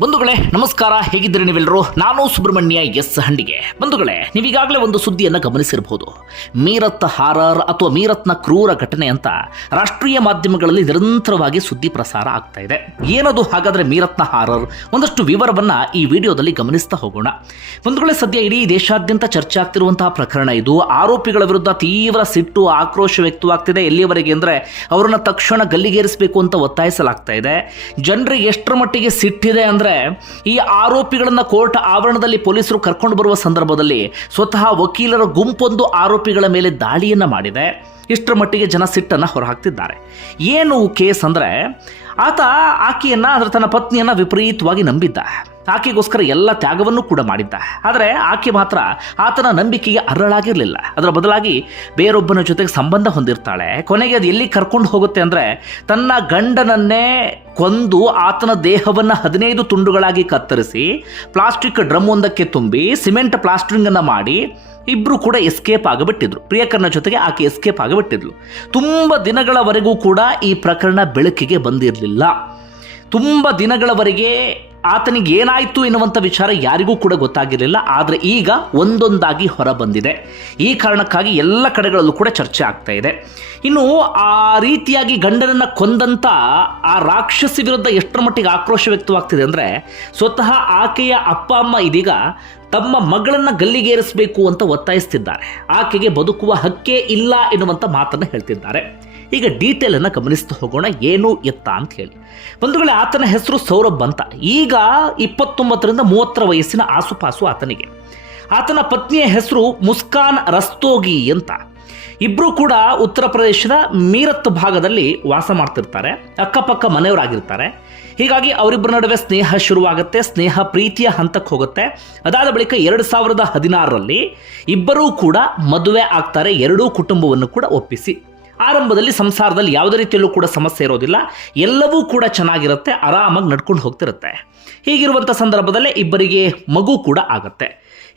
ಬಂಧುಗಳೇ, ನಮಸ್ಕಾರ. ಹೇಗಿದ್ದೀರಿ ನೀವೆಲ್ಲರೂ? ನಾನು ಸುಬ್ರಹ್ಮಣ್ಯ ಎಸ್ ಹಂಡಿಗೆ. ಬಂಧುಗಳೇ, ನೀವೀಗಾಗಲೇ ಒಂದು ಸುದ್ದಿಯನ್ನು ಗಮನಿಸಿರಬಹುದು. ಮೀರತ್ ಹಾರರ್ ಅಥವಾ ಮೀರತ್ನ ಕ್ರೂರ ಘಟನೆ ಅಂತ ರಾಷ್ಟ್ರೀಯ ಮಾಧ್ಯಮಗಳಲ್ಲಿ ನಿರಂತರವಾಗಿ ಸುದ್ದಿ ಪ್ರಸಾರ ಆಗ್ತಾ ಇದೆ. ಏನದು ಹಾಗಾದರೆ ಮೀರತ್ನ ಹಾರರ್? ಒಂದಷ್ಟು ವಿವರವನ್ನ ಈ ವಿಡಿಯೋದಲ್ಲಿ ಗಮನಿಸ್ತಾ ಹೋಗೋಣ. ಬಂಧುಗಳೇ, ಸದ್ಯ ಇಡೀ ದೇಶಾದ್ಯಂತ ಚರ್ಚೆ ಆಗ್ತಿರುವಂತಹ ಪ್ರಕರಣ ಇದು. ಆರೋಪಿಗಳ ವಿರುದ್ಧ ತೀವ್ರ ಸಿಟ್ಟು, ಆಕ್ರೋಶ ವ್ಯಕ್ತವಾಗ್ತಿದೆ. ಎಲ್ಲಿಯವರೆಗೆ ಅಂದ್ರೆ ಅವರನ್ನು ತಕ್ಷಣ ಗಲ್ಲಿಗೇರಿಸಬೇಕು ಅಂತ ಒತ್ತಾಯಿಸಲಾಗ್ತಾ ಇದೆ. ಜನರಿಗೆ ಎಷ್ಟರ ಮಟ್ಟಿಗೆ ಸಿಟ್ಟಿದೆ ಅಂದ್ರೆ ಈ ಆರೋಪಿಗಳನ್ನ ಕೋರ್ಟ್ ಆವರಣದಲ್ಲಿ ಪೊಲೀಸರು ಕರ್ಕೊಂಡು ಬರುವ ಸಂದರ್ಭದಲ್ಲಿ ಸ್ವತಃ ವಕೀಲರ ಗುಂಪೊಂದು ಆರೋಪಿಗಳ ಮೇಲೆ ದಾಳಿಯನ್ನ ಮಾಡಿದೆ. ಇಷ್ಟರ ಮಟ್ಟಿಗೆ ಜನ ಸಿಟ್ಟನ್ನು ಹೊರಹಾಕ್ತಿದ್ದಾರೆ. ಏನು ಕೇಸ್ ಅಂದ್ರೆ, ಆತ ಆಕೆಯನ್ನು ಅಂದ್ರೆ ತನ್ನ ಪತ್ನಿಯನ್ನ ವಿಪರೀತವಾಗಿ ನಂಬಿದ್ದ. ಆಕೆಗೋಸ್ಕರ ಎಲ್ಲ ತ್ಯಾಗವನ್ನು ಕೂಡ ಮಾಡಿದ್ದ ಆದರೆ ಆಕೆ ಮಾತ್ರ ಆತನ ನಂಬಿಕೆಗೆ ಅರಳಾಗಿರಲಿಲ್ಲ. ಅದರ ಬದಲಾಗಿ ಬೇರೊಬ್ಬನ ಜೊತೆಗೆ ಸಂಬಂಧ ಹೊಂದಿರ್ತಾಳೆ. ಕೊನೆಗೆ ಅದು ಎಲ್ಲಿ ಕರ್ಕೊಂಡು ಹೋಗುತ್ತೆ ಅಂದರೆ ತನ್ನ ಗಂಡನನ್ನೇ ಕೊಂದು ಆತನ ದೇಹವನ್ನು ಹದಿನೈದು ತುಂಡುಗಳಾಗಿ ಕತ್ತರಿಸಿ ಪ್ಲಾಸ್ಟಿಕ್ ಡ್ರಮ್ ಒಂದಕ್ಕೆ ತುಂಬಿ ಸಿಮೆಂಟ್ ಪ್ಲಾಸ್ಟ್ರಿಂಗನ್ನು ಮಾಡಿ ಇಬ್ಬರು ಕೂಡ ಎಸ್ಕೇಪ್ ಆಗಿಬಿಟ್ಟಿದ್ರು. ಪ್ರಿಯಕರನ ಜೊತೆಗೆ ಆಕೆ ಎಸ್ಕೇಪ್ ಆಗಿಬಿಟ್ಟಿದ್ಲು. ತುಂಬ ದಿನಗಳವರೆಗೂ ಕೂಡ ಈ ಪ್ರಕರಣ ಬೆಳಕಿಗೆ ಬಂದಿರಲಿಲ್ಲ. ತುಂಬ ದಿನಗಳವರೆಗೆ ಆತನಿಗೆ ಏನಾಯಿತು ಎನ್ನುವಂಥ ವಿಚಾರ ಯಾರಿಗೂ ಕೂಡ ಗೊತ್ತಾಗಿರಲಿಲ್ಲ, ಆದರೆ ಈಗ ಒಂದೊಂದಾಗಿ ಹೊರ ಬಂದಿದೆ ಈ ಕಾರಣಕ್ಕಾಗಿ ಎಲ್ಲ ಕಡೆಗಳಲ್ಲೂ ಕೂಡ ಚರ್ಚೆ ಆಗ್ತಾ ಇದೆ. ಇನ್ನು ಆ ರೀತಿಯಾಗಿ ಗಂಡನನ್ನು ಕೊಂದಂಥ ಆ ರಾಕ್ಷಸಿ ವಿರುದ್ಧ ಎಷ್ಟರ ಮಟ್ಟಿಗೆ ಆಕ್ರೋಶ ವ್ಯಕ್ತವಾಗ್ತಿದೆ ಅಂದರೆ, ಸ್ವತಃ ಆಕೆಯ ಅಪ್ಪ, ಅಮ್ಮ ಇದೀಗ ತಮ್ಮ ಮಗಳನ್ನು ಗಲ್ಲಿಗೇರಿಸಬೇಕು ಅಂತ ಒತ್ತಾಯಿಸ್ತಿದ್ದಾರೆ. ಆಕೆಗೆ ಬದುಕುವ ಹಕ್ಕೇ ಇಲ್ಲ ಎನ್ನುವಂಥ ಮಾತನ್ನು ಹೇಳ್ತಿದ್ದಾರೆ. ಈಗ ಡೀಟೇಲ್ ಅನ್ನು ಗಮನಿಸ್ತಾ ಹೋಗೋಣ, ಏನು ಎತ್ತ ಅಂತ ಹೇಳಿ. ಬಂಧುಗಳೇ, ಆತನ ಹೆಸರು ಸೌರಭ್ ಅಂತ. ಈಗ ಇಪ್ಪತ್ತೊಂಬತ್ತರಿಂದ ಮೂವತ್ತರ ವಯಸ್ಸಿನ ಆಸುಪಾಸು ಆತನಿಗೆ. ಆತನ ಪತ್ನಿಯ ಹೆಸರು ಮುಸ್ಕಾನ್ ರಸ್ತೋಗಿ ಅಂತ. ಇಬ್ಬರೂ ಕೂಡ ಉತ್ತರ ಪ್ರದೇಶದ ಮೀರತ್ ಭಾಗದಲ್ಲಿ ವಾಸ ಮಾಡ್ತಿರ್ತಾರೆ, ಅಕ್ಕಪಕ್ಕ ಮನೆಯವರಾಗಿರ್ತಾರೆ. ಹೀಗಾಗಿ ಅವರಿಬ್ಬರ ನಡುವೆ ಸ್ನೇಹ ಶುರುವಾಗುತ್ತೆ, ಸ್ನೇಹ ಪ್ರೀತಿಯ ಹಂತಕ್ಕೆ ಹೋಗುತ್ತೆ. ಅದಾದ ಬಳಿಕ ಎರಡು ಸಾವಿರದ ಹದಿನಾರರಲ್ಲಿ ಇಬ್ಬರೂ ಕೂಡ ಮದುವೆ ಆಗ್ತಾರೆ, ಎರಡೂ ಕುಟುಂಬವನ್ನು ಕೂಡ ಒಪ್ಪಿಸಿ. ಆರಂಭದಲ್ಲಿ ಸಂಸಾರದಲ್ಲಿ ಯಾವುದೇ ರೀತಿಯಲ್ಲೂ ಕೂಡ ಸಮಸ್ಯೆ ಇರೋದಿಲ್ಲ. ಎಲ್ಲವೂ ಕೂಡ ಚೆನ್ನಾಗಿರುತ್ತೆ, ಆರಾಮಾಗಿ ನಡ್ಕೊಂಡು ಹೋಗ್ತಿರುತ್ತೆ. ಹೀಗಿರುವಂಥ ಸಂದರ್ಭದಲ್ಲೇ ಇಬ್ಬರಿಗೆ ಮಗು ಕೂಡ ಆಗುತ್ತೆ.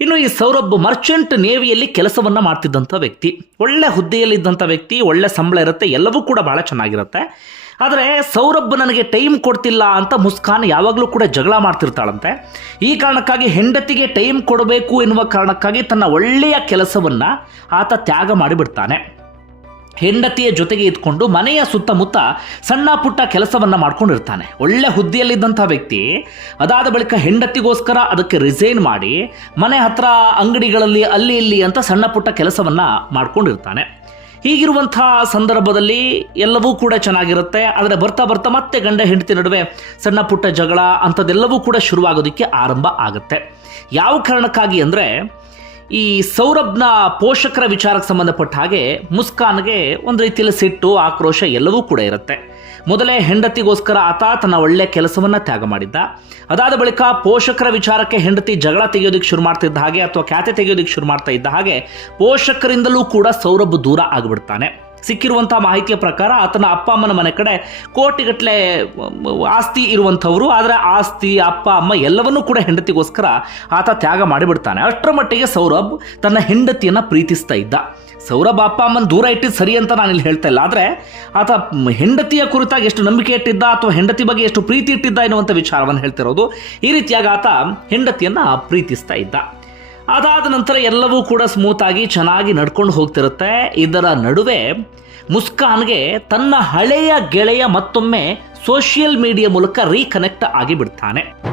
ಇನ್ನು ಈ ಸೌರಭ್ ಮರ್ಚೆಂಟ್ ನೇವಿಯಲ್ಲಿ ಕೆಲಸವನ್ನು ಮಾಡ್ತಿದ್ದಂಥ ವ್ಯಕ್ತಿ. ಒಳ್ಳೆ ಹುದ್ದೆಯಲ್ಲಿದ್ದಂಥ ವ್ಯಕ್ತಿ, ಒಳ್ಳೆ ಸಂಬಳ ಇರುತ್ತೆ, ಎಲ್ಲವೂ ಕೂಡ ಭಾಳ ಚೆನ್ನಾಗಿರುತ್ತೆ. ಆದರೆ ಸೌರಭ್ ನನಗೆ ಟೈಮ್ ಕೊಡ್ತಿಲ್ಲ ಅಂತ ಮುಸ್ಕಾನ್ ಯಾವಾಗಲೂ ಕೂಡ ಜಗಳ ಮಾಡ್ತಿರ್ತಾಳಂತೆ. ಈ ಕಾರಣಕ್ಕಾಗಿ ಹೆಂಡತಿಗೆ ಟೈಮ್ ಕೊಡಬೇಕು ಎನ್ನುವ ಕಾರಣಕ್ಕಾಗಿ ತನ್ನ ಒಳ್ಳೆಯ ಕೆಲಸವನ್ನು ಆತ ತ್ಯಾಗ ಮಾಡಿಬಿಡ್ತಾನೆ. ಹೆಂಡತಿಯ ಜೊತೆಗೆ ಇದ್ಕೊಂಡು ಮನೆಯ ಸುತ್ತಮುತ್ತ ಸಣ್ಣ ಪುಟ್ಟ ಕೆಲಸವನ್ನು ಮಾಡ್ಕೊಂಡಿರ್ತಾನೆ. ಒಳ್ಳೆ ಹುದ್ದೆಯಲ್ಲಿದ್ದಂಥ ವ್ಯಕ್ತಿ, ಅದಾದ ಬಳಿಕ ಹೆಂಡತಿಗೋಸ್ಕರ ಅದಕ್ಕೆ ರಿಸೈನ್ ಮಾಡಿ ಮನೆ ಹತ್ರ ಅಂಗಡಿಗಳಲ್ಲಿ ಅಲ್ಲಿ ಇಲ್ಲಿ ಅಂತ ಸಣ್ಣ ಪುಟ್ಟ ಕೆಲಸವನ್ನು ಮಾಡ್ಕೊಂಡಿರ್ತಾನೆ. ಹೀಗಿರುವಂಥ ಸಂದರ್ಭದಲ್ಲಿ ಎಲ್ಲವೂ ಕೂಡ ಚೆನ್ನಾಗಿರುತ್ತೆ. ಆದರೆ ಬರ್ತಾ ಬರ್ತಾ ಮತ್ತೆ ಗಂಡ ಹೆಂಡತಿ ನಡುವೆ ಸಣ್ಣ ಪುಟ್ಟ ಜಗಳ ಅಂಥದ್ದೆಲ್ಲವೂ ಕೂಡ ಶುರುವಾಗೋದಕ್ಕೆ ಆರಂಭ ಆಗುತ್ತೆ. ಯಾವ ಕಾರಣಕ್ಕಾಗಿ ಅಂದರೆ ಈ ಸೌರಭ್ನ ಪೋಷಕರ ವಿಚಾರಕ್ಕೆ ಸಂಬಂಧಪಟ್ಟ ಹಾಗೆ ಮುಸ್ಕಾನ್ಗೆ ಒಂದು ರೀತಿಯಲ್ಲಿ ಸಿಟ್ಟು, ಆಕ್ರೋಶ ಎಲ್ಲವೂ ಕೂಡ ಇರುತ್ತೆ. ಮೊದಲೇ ಹೆಂಡತಿಗೋಸ್ಕರ ಆತ ತನ್ನ ಒಳ್ಳೆಯ ಕೆಲಸವನ್ನು ತ್ಯಾಗ ಮಾಡಿದ್ದ. ಅದಾದ ಬಳಿಕ ಪೋಷಕರ ವಿಚಾರಕ್ಕೆ ಹೆಂಡತಿ ಜಗಳ ತೆಗೆಯೋದಕ್ಕೆ ಶುರು ಮಾಡ್ತಿದ್ದ ಹಾಗೆ ಅಥವಾ ಖ್ಯಾತೆ ತೆಗೆಯೋದಕ್ಕೆ ಶುರು ಮಾಡ್ತಾ ಇದ್ದ ಹಾಗೆ ಪೋಷಕರಿಂದಲೂ ಕೂಡ ಸೌರಭ್ ದೂರ ಆಗಿಬಿಡ್ತಾನೆ. ಸಿಕ್ಕಿರುವಂಥ ಮಾಹಿತಿಯ ಪ್ರಕಾರ ಆತನ ಅಪ್ಪ ಅಮ್ಮನ ಮನೆ ಕಡೆ ಕೋಟಿಗಟ್ಟಲೆ ಆಸ್ತಿ ಇರುವಂಥವ್ರು. ಆದರೆ ಆಸ್ತಿ, ಅಪ್ಪ, ಅಮ್ಮ ಎಲ್ಲವನ್ನೂ ಕೂಡ ಹೆಂಡತಿಗೋಸ್ಕರ ಆತ ತ್ಯಾಗ ಮಾಡಿಬಿಡ್ತಾನೆ. ಅಷ್ಟರ ಮಟ್ಟಿಗೆ ಸೌರಭ್ ತನ್ನ ಹೆಂಡತಿಯನ್ನು ಪ್ರೀತಿಸ್ತಾ ಇದ್ದ. ಸೌರಭ್ ಅಪ್ಪ ಅಮ್ಮನ ದೂರ ಇಟ್ಟಿದ್ದು ಸರಿ ಅಂತ ನಾನು ಇಲ್ಲಿ ಹೇಳ್ತಾ ಇಲ್ಲ. ಆದರೆ ಆತ ಹೆಂಡತಿಯ ಕುರಿತಾಗಿ ಎಷ್ಟು ನಂಬಿಕೆ ಇಟ್ಟಿದ್ದ ಅಥವಾ ಹೆಂಡತಿ ಬಗ್ಗೆ ಎಷ್ಟು ಪ್ರೀತಿ ಇಟ್ಟಿದ್ದ ಎನ್ನುವಂಥ ವಿಚಾರವನ್ನು ಹೇಳ್ತಿರೋದು ಈ ರೀತಿಯಾಗಿ ಆತ ಹೆಂಡತಿಯನ್ನು ಪ್ರೀತಿಸ್ತಾ ಇದ್ದ. ಅದಾದ ನಂತರ ಎಲ್ಲವೂ ಕೂಡ ಸ್ಮೂತಾಗಿ ಚೆನ್ನಾಗಿ ನಡ್ಕೊಂಡು ಹೋಗ್ತಿರುತ್ತೆ. ಇದರ ನಡುವೆ ಮುಸ್ಕಾನ್ಗೆ ತನ್ನ ಹಳೆಯ ಗೆಳೆಯ ಮತ್ತೊಮ್ಮೆ ಸೋಷಿಯಲ್ ಮೀಡಿಯಾ ಮೂಲಕ ರೀಕನೆಕ್ಟ್ ಆಗಿ ಬಿಡ್ತಾನೆ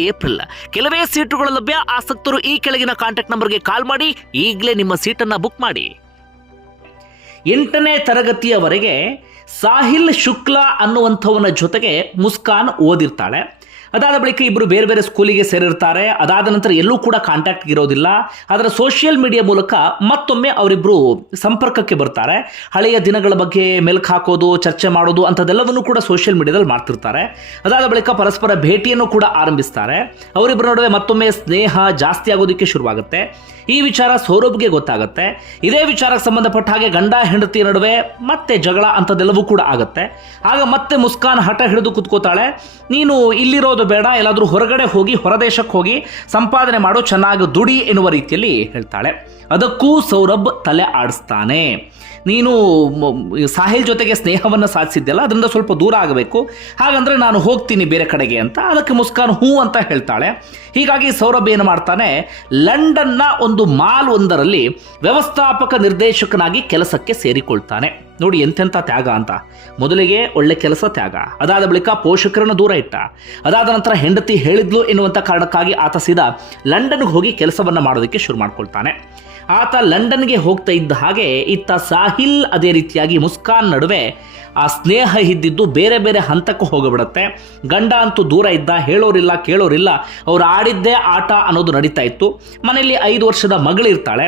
ಏಪ್ರಿಲ್. ಕೆಲವೇ ಸೀಟುಗಳು ಲಭ್ಯ. ಆಸಕ್ತರು ಈ ಕೆಳಗಿನ ಕಾಂಟ್ಯಾಕ್ಟ್ ನಂಬರ್ಗೆ ಕಾಲ್ ಮಾಡಿ. ಈಗಲೇ ನಿಮ್ಮ ಸೀಟನ್ನು ಬುಕ್ ಮಾಡಿ. ಎಂಟನೇ ತರಗತಿಯವರೆಗೆ ಸಾಹಿಲ್ ಶುಕ್ಲಾ ಅನ್ನುವಂಥವನ ಜೊತೆಗೆ ಮುಸ್ಕಾನ್ ಓದಿರ್ತಾಳೆ. ಅದಾದ ಬಳಿಕ ಇಬ್ಬರು ಬೇರೆ ಬೇರೆ ಸ್ಕೂಲಿಗೆ ಸೇರಿರ್ತಾರೆ. ಅದಾದ ನಂತರ ಎಲ್ಲೂ ಕೂಡ ಕಾಂಟ್ಯಾಕ್ಟ್ ಇರೋದಿಲ್ಲ. ಅದರ ಸೋಷಿಯಲ್ ಮೀಡಿಯಾ ಮೂಲಕ ಮತ್ತೊಮ್ಮೆ ಅವರಿಬ್ಬರು ಸಂಪರ್ಕಕ್ಕೆ ಬರ್ತಾರೆ. ಹಳೆಯ ದಿನಗಳ ಬಗ್ಗೆ ಮೆಲ್ಕ್ ಹಾಕೋದು, ಚರ್ಚೆ ಮಾಡೋದು ಅಂಥದ್ದೆಲ್ಲವನ್ನು ಕೂಡ ಸೋಷಿಯಲ್ ಮೀಡಿಯಾದಲ್ಲಿ ಮಾಡ್ತಿರ್ತಾರೆ. ಅದಾದ ಬಳಿಕ ಪರಸ್ಪರ ಭೇಟಿಯನ್ನು ಕೂಡ ಆರಂಭಿಸ್ತಾರೆ. ಅವರಿಬ್ಬರ ನಡುವೆ ಮತ್ತೊಮ್ಮೆ ಸ್ನೇಹ ಜಾಸ್ತಿ ಆಗೋದಕ್ಕೆ ಶುರುವಾಗುತ್ತೆ. ಈ ವಿಚಾರ ಸೌರಭ್ಗೆ ಗೊತ್ತಾಗುತ್ತೆ. ಇದೇ ವಿಚಾರಕ್ಕೆ ಸಂಬಂಧಪಟ್ಟ ಹಾಗೆ ಗಂಡ ಹೆಂಡತಿ ನಡುವೆ ಮತ್ತೆ ಜಗಳ ಅಂಥದ್ದೆಲ್ಲವೂ ಕೂಡ ಆಗುತ್ತೆ. ಆಗ ಮತ್ತೆ ಮುಸ್ಕಾನ್ ಹಠ ಹಿಡಿದು ಕೂತ್ಕೋತಾಳೆ. ನೀನು ಇಲ್ಲಿರೋದು ಬೇಡ, ಎಲ್ಲಾದರೂ ಹೊರಗಡೆ ಹೋಗಿ, ಹೊರದೇಶಕ್ಕೆ ಹೋಗಿ ಸಂಪಾದನೆ ಮಾಡು ಚೆನ್ನಾಗಿ ದುಡಿ ಎನ್ನುವ ರೀತಿಯಲ್ಲಿ ಹೇಳ್ತಾಳೆ. ಅದಕ್ಕೂ ಸೌರಭ್ ತಲೆ ಆಡಿಸ್ತಾನೆ. ನೀನು ಸಾಹಿಲ್ ಜೊತೆಗೆ ಸ್ನೇಹವನ್ನು ಸಾಧಿಸಿದ್ದೆಲ್ಲ ಅದರಿಂದ ಸ್ವಲ್ಪ ದೂರ ಆಗಬೇಕು. ಹಾಗಂದರೆ ನಾನು ಹೋಗ್ತೀನಿ ಬೇರೆ ಕಡೆಗೆ ಅಂತ, ಅದಕ್ಕೆ ಮುಸ್ಕಾನ್ ಹೂ ಅಂತ ಹೇಳ್ತಾಳೆ. ಹೀಗಾಗಿ ಸೌರಭ್ ಏನು ಮಾಡ್ತಾನೆ, ಲಂಡನ್ನ ಒಂದು ಮಾಲ್ ಒಂದರಲ್ಲಿ ವ್ಯವಸ್ಥಾಪಕ ನಿರ್ದೇಶಕನಾಗಿ ಕೆಲಸಕ್ಕೆ ಸೇರಿಕೊಳ್ತಾನೆ. ನೋಡಿ ಎಂತೆಂಥ ತ್ಯಾಗ ಅಂತ. ಮೊದಲಿಗೆ ಒಳ್ಳೆ ಕೆಲಸ ತ್ಯಾಗ, ಅದಾದ ಬಳಿಕ ಪೋಷಕರನ್ನು ದೂರ ಇಟ್ಟ. ಅದಾದ ನಂತರ ಹೆಂಡತಿ ಹೇಳಿದ್ಲು ಎನ್ನುವಂಥ ಕಾರಣಕ್ಕಾಗಿ ಆತ ಸೀದಾ ಲಂಡನ್ಗೆ ಹೋಗಿ ಕೆಲಸವನ್ನು ಮಾಡೋದಕ್ಕೆ ಶುರು ಮಾಡ್ಕೊಳ್ತಾನೆ. ಆತ ಲಂಡನ್ಗೆ ಹೋಗ್ತಾ ಇದ್ದ ಹಾಗೆ ಇತ್ತ ಸಾಹಿಲ್ ಅದೇ ರೀತಿಯಾಗಿ ಮುಸ್ಕಾನ್ ನಡುವೆ ಆ ಸ್ನೇಹ ಇದ್ದಿದ್ದು ಬೇರೆ ಬೇರೆ ಹಂತಕ್ಕೆ ಹೋಗಿಬಿಡುತ್ತೆ. ಗಂಡ ಅಂತೂ ದೂರ ಇದ್ದ, ಹೇಳೋರಿಲ್ಲ, ಕೇಳೋರಿಲ್ಲ, ಅವ್ರು ಆಡಿದ್ದೇ ಆಟ ಅನ್ನೋದು ನಡೀತಾ ಇತ್ತು. ಮನೆಯಲ್ಲಿ ಐದು ವರ್ಷದ ಮಗಳಿರ್ತಾಳೆ.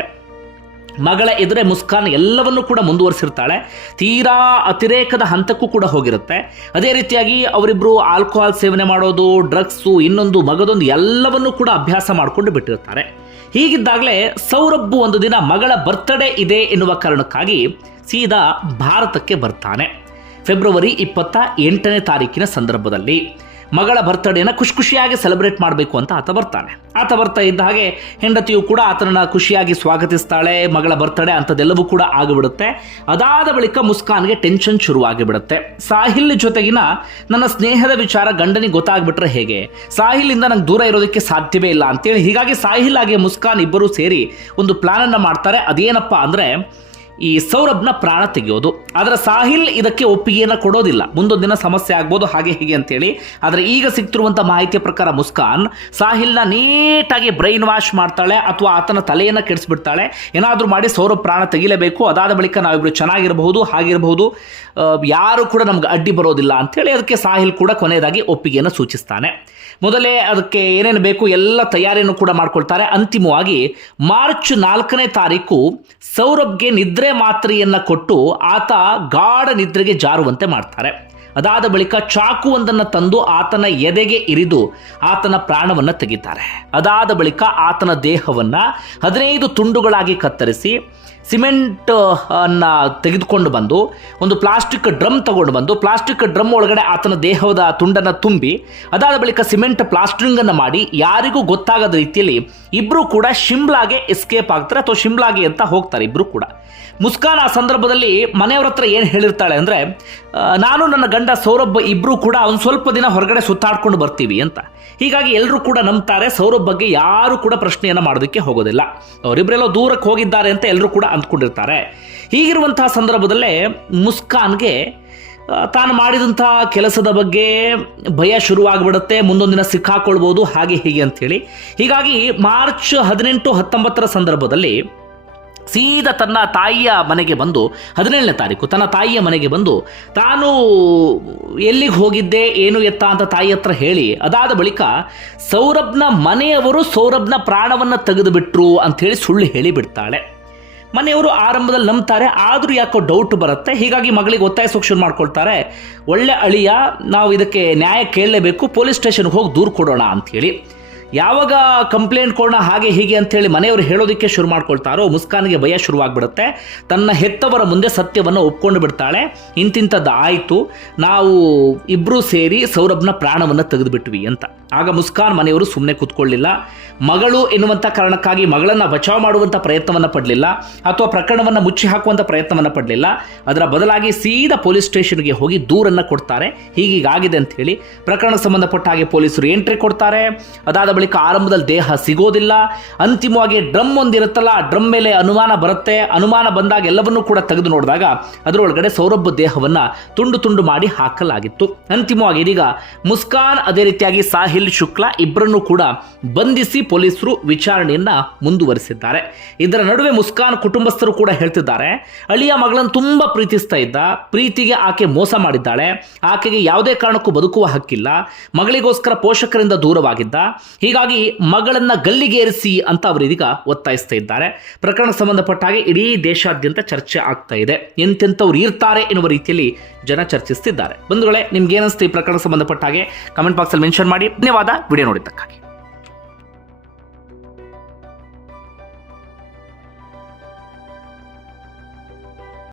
ಮಗಳ ಎದುರೆ ಮುಸ್ಕಾನ್ ಎಲ್ಲವನ್ನೂ ಕೂಡ ಮುಂದುವರಿಸಿರ್ತಾಳೆ. ತೀರಾ ಅತಿರೇಕದ ಹಂತಕ್ಕೂ ಕೂಡ ಹೋಗಿರುತ್ತೆ. ಅದೇ ರೀತಿಯಾಗಿ ಅವರಿಬ್ಬರು ಆಲ್ಕೋಹಾಲ್ ಸೇವನೆ ಮಾಡೋದು, ಡ್ರಗ್ಸು, ಇನ್ನೊಂದು ಮಗದೊಂದು ಎಲ್ಲವನ್ನೂ ಕೂಡ ಅಭ್ಯಾಸ ಮಾಡಿಕೊಂಡು ಬಿಟ್ಟಿರ್ತಾರೆ. ಹೀಗಿದ್ದಾಗಲೇ ಸೌರಭ್ ಒಂದು ದಿನ ಮಗಳ ಬರ್ತ್ಡೇ ಇದೆ ಎನ್ನುವ ಕಾರಣಕ್ಕಾಗಿ ಸೀದಾ ಭಾರತಕ್ಕೆ ಬರ್ತಾನೆ. ಫೆಬ್ರವರಿ ಇಪ್ಪತ್ತ ಎಂಟನೇ ತಾರೀಕಿನ ಸಂದರ್ಭದಲ್ಲಿ. ಮಗಳ ಬರ್ತ್ಡೇನ ಖುಷಿ ಖುಷಿಯಾಗಿ ಸೆಲೆಬ್ರೇಟ್ ಮಾಡಬೇಕು ಅಂತ ಆತ ಬರ್ತಾನೆ. ಆತ ಬರ್ತಾ ಇದ್ದ ಹಾಗೆ ಹೆಂಡತಿಯು ಕೂಡ ಆತನನ್ನ ಖುಷಿಯಾಗಿ ಸ್ವಾಗತಿಸ್ತಾಳೆ. ಮಗಳ ಬರ್ತ್ಡೇ ಅಂಥದ್ದೆಲ್ಲವೂ ಕೂಡ ಆಗಿಬಿಡುತ್ತೆ. ಅದಾದ ಬಳಿಕ ಮುಸ್ಕಾನ್ಗೆ ಟೆನ್ಷನ್ ಶುರುವಾಗಿಬಿಡುತ್ತೆ. ಸಾಹಿಲ್ ಜೊತೆಗಿನ ನನ್ನ ಸ್ನೇಹದ ವಿಚಾರ ಗಂಡನಿಗೆ ಗೊತ್ತಾಗ್ಬಿಟ್ರೆ ಹೇಗೆ? ಸಾಹಿಲಿಂದ ನಂಗೆ ದೂರ ಇರೋದಕ್ಕೆ ಸಾಧ್ಯವೇ ಇಲ್ಲ ಅಂತೇಳಿ ಹೀಗಾಗಿ ಸಾಹಿಲ್ ಹಾಗೆ ಮುಸ್ಕಾನ್ ಇಬ್ಬರು ಸೇರಿ ಒಂದು ಪ್ಲಾನನ್ನು ಮಾಡ್ತಾರೆ. ಅದೇನಪ್ಪ ಅಂದರೆ ಈ ಸೌರಭ್ನ ಪ್ರಾಣ ತೆಗೆಯೋದು. ಆದರೆ ಸಾಹಿಲ್ ಇದಕ್ಕೆ ಒಪ್ಪಿಗೆಯನ್ನು ಕೊಡೋದಿಲ್ಲ. ಮುಂದೊಂದು ದಿನ ಸಮಸ್ಯೆ ಆಗ್ಬೋದು, ಹಾಗೆ ಹೀಗೆ ಅಂತೇಳಿ. ಆದರೆ ಈಗ ಸಿಗ್ತಿರುವಂಥ ಮಾಹಿತಿಯ ಪ್ರಕಾರ ಮುಸ್ಕಾನ್ ಸಾಹಿಲ್ನ ನೀಟಾಗಿ ಬ್ರೈನ್ ವಾಶ್ ಮಾಡ್ತಾಳೆ, ಅಥವಾ ಆತನ ತಲೆಯನ್ನು ಕೆಡಿಸ್ಬಿಡ್ತಾಳೆ. ಏನಾದರೂ ಮಾಡಿ ಸೌರಭ್ ಪ್ರಾಣ ತೆಗಿಲೇಬೇಕು. ಅದಾದ ಬಳಿಕ ನಾವಿಬ್ರು ಚೆನ್ನಾಗಿರಬಹುದು, ಹಾಗಿರಬಹುದು. ಯಾರು ಕೂಡ ನಮ್ಗೆ ಅಡ್ಡಿ ಬರೋದಿಲ್ಲ ಅಂತೇಳಿ ಅದಕ್ಕೆ ಸಾಹಿಲ್ ಕೂಡ ಕೊನೆಯದಾಗಿ ಒಪ್ಪಿಗೆಯನ್ನು ಸೂಚಿಸ್ತಾನೆ. ಮೊದಲೇ ಅದಕ್ಕೆ ಏನೇನು ಬೇಕು ಎಲ್ಲ ತಯಾರಿಯನ್ನು ಕೂಡ ಮಾಡ್ಕೊಳ್ತಾರೆ. ಅಂತಿಮವಾಗಿ ಮಾರ್ಚ್ ನಾಲ್ಕನೇ ತಾರೀಕು ಸೌರಭ್ಗೆ ನಿದ್ರೆ ಮಾತ್ರೆಯನ್ನು ಕೊಟ್ಟು ಆತ ಗಾಢ ನಿದ್ರೆಗೆ ಜಾರುವಂತೆ ಮಾಡ್ತಾರೆ. ಅದಾದ ಬಳಿಕ ಚಾಕು ಒಂದನ್ನು ತಂದು ಆತನ ಎದೆಗೆ ಇರಿದು ಆತನ ಪ್ರಾಣವನ್ನು ತೆಗಿತಾರೆ. ಅದಾದ ಬಳಿಕ ಆತನ ದೇಹವನ್ನು ಹದಿನೈದು ತುಂಡುಗಳಾಗಿ ಕತ್ತರಿಸಿ ಸಿಮೆಂಟ್ ಅನ್ನ ತೆಗೆದುಕೊಂಡು ಬಂದು, ಒಂದು ಪ್ಲಾಸ್ಟಿಕ್ ಡ್ರಮ್ ತಗೊಂಡು ಬಂದು, ಪ್ಲಾಸ್ಟಿಕ್ ಡ್ರಮ್ ಒಳಗಡೆ ಆತನ ದೇಹದ ತುಂಡನ್ನು ತುಂಬಿ, ಅದಾದ ಬಳಿಕ ಸಿಮೆಂಟ್ ಪ್ಲಾಸ್ಟ್ರಿಂಗನ್ನು ಮಾಡಿ, ಯಾರಿಗೂ ಗೊತ್ತಾಗದ ರೀತಿಯಲ್ಲಿ ಇಬ್ರು ಕೂಡ ಶಿಮ್ಲಾಗೆ ಎಸ್ಕೇಪ್ ಆಗ್ತಾರೆ ಅಥವಾ ಶಿಮ್ಲಾಗೆ ಅಂತ ಹೋಗ್ತಾರೆ ಇಬ್ರು ಕೂಡ. ಮುಸ್ಕಾನ್ ಆ ಸಂದರ್ಭದಲ್ಲಿ ಮನೆಯವ್ರ ಹತ್ರ ಏನು ಹೇಳಿರ್ತಾಳೆ ಅಂದರೆ ನಾನು ನನ್ನ ಗಂಡ ಸೌರಭ್ ಇಬ್ಬರು ಕೂಡ ಒಂದು ಸ್ವಲ್ಪ ದಿನ ಹೊರಗಡೆ ಸುತ್ತಾಡ್ಕೊಂಡು ಬರ್ತೀವಿ ಅಂತ. ಹೀಗಾಗಿ ಎಲ್ಲರೂ ಕೂಡ ನಂಬ್ತಾರೆ, ಸೌರಭ್ ಬಗ್ಗೆ ಯಾರು ಕೂಡ ಪ್ರಶ್ನೆಯನ್ನು ಮಾಡೋದಕ್ಕೆ ಹೋಗೋದಿಲ್ಲ. ಅವರಿಬ್ಬರೆಲ್ಲೋ ದೂರಕ್ಕೆ ಹೋಗಿದ್ದಾರೆ ಅಂತ ಎಲ್ಲರೂ ಕೂಡ ಅಂದ್ಕೊಂಡಿರ್ತಾರೆ. ಹೀಗಿರುವಂತಹ ಸಂದರ್ಭದಲ್ಲೇ ಮುಸ್ಕಾನ್ಗೆ ತಾನು ಮಾಡಿದಂಥ ಕೆಲಸದ ಬಗ್ಗೆ ಭಯ ಶುರುವಾಗ್ಬಿಡುತ್ತೆ, ಮುಂದೊಂದಿನ ಸಿಕ್ಕಾಕೊಳ್ಬೋದು, ಹಾಗೆ ಹೀಗೆ ಅಂಥೇಳಿ. ಹೀಗಾಗಿ ಮಾರ್ಚ್ ಹದಿನೆಂಟು ಹತ್ತೊಂಬತ್ತರ ಸಂದರ್ಭದಲ್ಲಿ ಸೀದಾ ತನ್ನ ತಾಯಿಯ ಮನೆಗೆ ಬಂದು, ಹದಿನೇಳನೇ ತಾರೀಕು, ತನ್ನ ತಾಯಿಯ ಮನೆಗೆ ಬಂದು ತಾನು ಎಲ್ಲಿಗೆ ಹೋಗಿದ್ದೆ, ಏನು ಎತ್ತ ಅಂತ ತಾಯಿ ಹತ್ರ ಹೇಳಿ, ಅದಾದ ಬಳಿಕ ಸೌರಭ್ನ ಮನೆಯವರು ಸೌರಭ್ನ ಪ್ರಾಣವನ್ನು ತೆಗೆದುಬಿಟ್ರು ಅಂಥೇಳಿ ಸುಳ್ಳು ಹೇಳಿ ಬಿಡ್ತಾಳೆ ಮನೆಯವರು ಆರಂಭದಲ್ಲಿ ನಂಬ್ತಾರೆ, ಆದರೂ ಯಾಕೋ ಡೌಟ್ ಬರುತ್ತೆ. ಹೀಗಾಗಿ ಮಗಳಿಗೆ ಒತ್ತಾಯಿಸೋಕೆ ಶುರು ಮಾಡ್ಕೊಳ್ತಾರೆ. ಒಳ್ಳೆ ಅಳಿಯ, ನಾವು ಇದಕ್ಕೆ ನ್ಯಾಯ ಕೇಳಲೇಬೇಕು ಪೊಲೀಸ್ ಸ್ಟೇಷನ್ಗೆ ಹೋಗಿ ದೂರು ಕೊಡೋಣ ಅಂಥೇಳಿ ಯಾವಾಗ ಕಂಪ್ಲೇಂಟ್ ಕೊಡೋಣ, ಹಾಗೆ ಹೀಗೆ ಅಂತೇಳಿ ಮನೆಯವರು ಹೇಳೋದಕ್ಕೆ ಶುರು ಮಾಡ್ಕೊಳ್ತಾರೋ, ಮುಸ್ಕಾನ್ಗೆ ಭಯ ಶುರುವಾಗ್ಬಿಡುತ್ತೆ. ತನ್ನ ಹೆತ್ತವರ ಮುಂದೆ ಸತ್ಯವನ್ನು ಒಪ್ಕೊಂಡು ಬಿಡ್ತಾಳೆ. ಇಂತಿಂಥದ್ದು ಆಯಿತು. ನಾವು ಇಬ್ಬರೂ ಸೇರಿ ಸೌರಭ್ನ ಪ್ರಾಣವನ್ನು ತೆಗೆದುಬಿಟ್ವಿ ಅಂತ. ಆಗ ಮುಸ್ಕಾನ್ ಮನೆಯವರು ಸುಮ್ಮನೆ ಕೂತ್ಕೊಳ್ಳಿಲ್ಲ. ಮಗಳು ಎನ್ನುವಂಥ ಕಾರಣಕ್ಕಾಗಿ ಮಗಳನ್ನು ಬಚಾವ್ ಮಾಡುವಂಥ ಪ್ರಯತ್ನವನ್ನು ಪಡಲಿಲ್ಲ. ಅಥವಾ ಪ್ರಕರಣವನ್ನು ಮುಚ್ಚಿ ಹಾಕುವಂಥ ಪ್ರಯತ್ನವನ್ನು ಪಡಲಿಲ್ಲ. ಅದರ ಬದಲಾಗಿ ಸೀದಾ ಪೊಲೀಸ್ ಸ್ಟೇಷನ್ಗೆ ಹೋಗಿ ದೂರನ್ನು ಕೊಡ್ತಾರೆ. ಹೀಗೀಗಾಗಿದೆ ಅಂತ ಹೇಳಿ ಪ್ರಕರಣ ಸಂಬಂಧಪಟ್ಟ ಹಾಗೆ ಪೊಲೀಸರು ಎಂಟ್ರಿ ಕೊಡ್ತಾರೆ. ಅದಾದ ಬಳಿಕ ಆರಂಭದಲ್ಲಿ ದೇಹ ಸಿಗೋದಿಲ್ಲ. ಅಂತಿಮವಾಗಿ ಡ್ರಮ್ ಒಂದಿರುತ್ತಲ್ಲ, ಆ ಡ್ರಮ್ ಮೇಲೆ ಅನುಮಾನ ಬರುತ್ತೆ. ಅನುಮಾನ ಬಂದಾಗ ಎಲ್ಲವನ್ನೂ ಕೂಡ ತೆಗೆದು ನೋಡಿದಾಗ ಅದರೊಳಗಡೆ ಸೌರಭ್ ದೇಹವನ್ನ ತುಂಡು ತುಂಡು ಮಾಡಿ ಹಾಕಲಾಗಿತ್ತು. ಅಂತಿಮವಾಗಿ ಇದೀಗ ಮುಸ್ಕಾನ್ ಅದೇ ರೀತಿಯಾಗಿ ಸಾಹಿಲ್ ಶುಕ್ಲಾ ಇಬ್ಬರನ್ನು ಕೂಡ ಬಂಧಿಸಿ ಪೊಲೀಸರು ವಿಚಾರಣೆಯನ್ನ ಮುಂದುವರಿಸಿದ್ದಾರೆ. ಇದರ ನಡುವೆ ಮುಸ್ಕಾನ್ ಕುಟುಂಬಸ್ಥರು ಕೂಡ ಹೇಳ್ತಿದ್ದಾರೆ, ಅಳಿಯ ಮಗಳನ್ನು ತುಂಬಾ ಪ್ರೀತಿಸ್ತಾ ಇದ್ದ. ಪ್ರೀತಿಗೆ ಆಕೆ ಮೋಸ ಮಾಡಿದ್ದಾಳೆ. ಆಕೆಗೆ ಯಾವುದೇ ಕಾರಣಕ್ಕೂ ಬದುಕುವ ಹಕ್ಕಿಲ್ಲ. ಮಗಳಿಗೋಸ್ಕರ ಪೋಷಕರಿಂದ ದೂರವಾಗಿದ್ದ. ಹೀಗಾಗಿ ಮಗಳನ್ನ ಗಲ್ಲಿಗೇರಿಸಿ ಅಂತ ಅವರು ಇದೀಗ ಒತ್ತಾಯಿಸ್ತಾ ಇದ್ದಾರೆ. ಪ್ರಕರಣಕ್ಕೆ ಸಂಬಂಧಪಟ್ಟ ಹಾಗೆ ಇಡೀ ದೇಶಾದ್ಯಂತ ಚರ್ಚೆ ಆಗ್ತಾ ಇದೆ. ಎಂತೆಂಥವ್ರು ಇರ್ತಾರೆ ಎನ್ನುವ ರೀತಿಯಲ್ಲಿ ಜನ ಚರ್ಚಿಸ್ತಿದ್ದಾರೆ. ಬಂಧುಗಳೇ, ನಿಮ್ಗೆ ಏನಿಸ್ತು ಈ ಪ್ರಕರಣಕ್ಕೆ ಸಂಬಂಧಪಟ್ಟ ಹಾಗೆ? ಕಮೆಂಟ್ ಬಾಕ್ಸಲ್ಲಿ ಮೆನ್ಷನ್ ಮಾಡಿ. ಧನ್ಯವಾದ. ವಿಡಿಯೋ ನೋಡಿದ್ದಕ್ಕಾಗಿ.